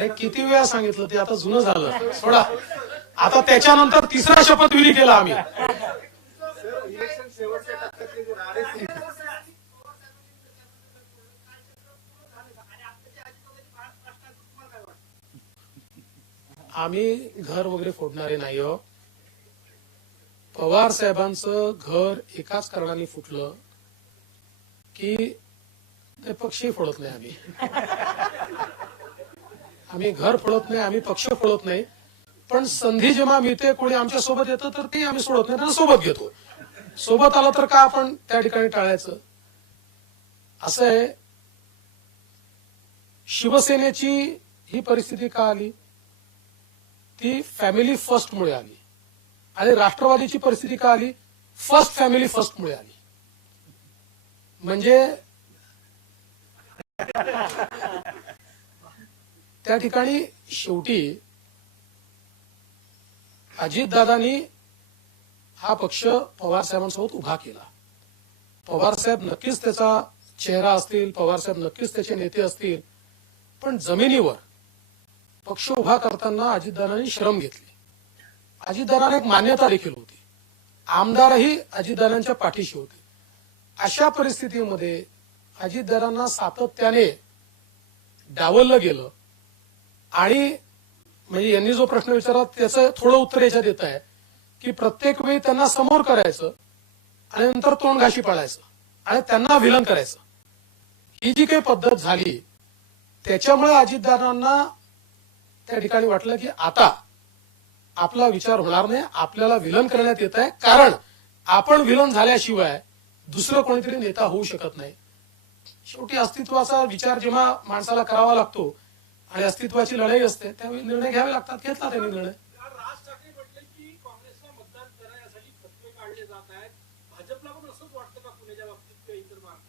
अरे किती वेळा सांगितलं ते? आता जुनं झालं. सोडा. आता त्याच्यानंतर तिसरा शपथविधी केला आम्ही. आम्ही घर वगैरे फोडणारे नाही हो. पवार साहेबांचं घर एकाच कारणाने फुटलं की ते पक्षी फोडत नाही आम्ही. आम्ही घर फोडत नाही आम्ही पक्ष फोडत नाही. पण संधी जेव्हा मिळते कोणी आमच्यासोबत येतं तर ते आम्ही सोडत नाही त्यांना सोबत घेतो. सोबत आलं तर का आपण त्या ठिकाणी टाळायचं? असं आहे. शिवसेनेची ही परिस्थिती का आली? ती फॅमिली फर्स्ट मुळे आली. आणि राष्ट्रवादीची परिस्थिती का आली? फर्स्ट फॅमिली फर्स्ट मुळे आली. म्हणजे त्या ठिकाणी शेवटी अजितदादांनी हा पक्ष पवार साहेबांसोबत उभा केला. पवार साहेब नक्कीच त्याचा चेहरा असतील पवार साहेब नक्कीच त्याचे नेते असतील पण जमिनीवर पक्ष उभा करताना अजितदादांनी श्रम घेतले. अजितदादांना एक मान्यता देखील होती. आमदारही अजितदादांच्या पाठीशी होते. अशा परिस्थितीमध्ये अजितदादांना सातत्याने डावललं गेलं. आणि म्हणजे यांनी जो प्रश्न विचारला त्याचं थोडं उत्तर याच्यात येत आहे की प्रत्येक वेळी त्यांना समोर करायचं आणि नंतर तोंड घाशी पाळायचं आणि त्यांना विलन करायचं. ही जी काही पद्धत झाली त्याच्यामुळे अजितदारांना त्या ठिकाणी वाटलं की आता आपला विचार होणार नाही आपल्याला विलन करण्यात येत आहे कारण आपण विलन झाल्याशिवाय दुसरं कोणीतरी नेता होऊ शकत नाही. शेवटी अस्तित्वाचा विचार जेव्हा माणसाला करावा लागतो आणि अस्तित्वाची लढाई असते त्यावेळी निर्णय घ्यावे लागतात. घेतला त्यांनी निर्णय.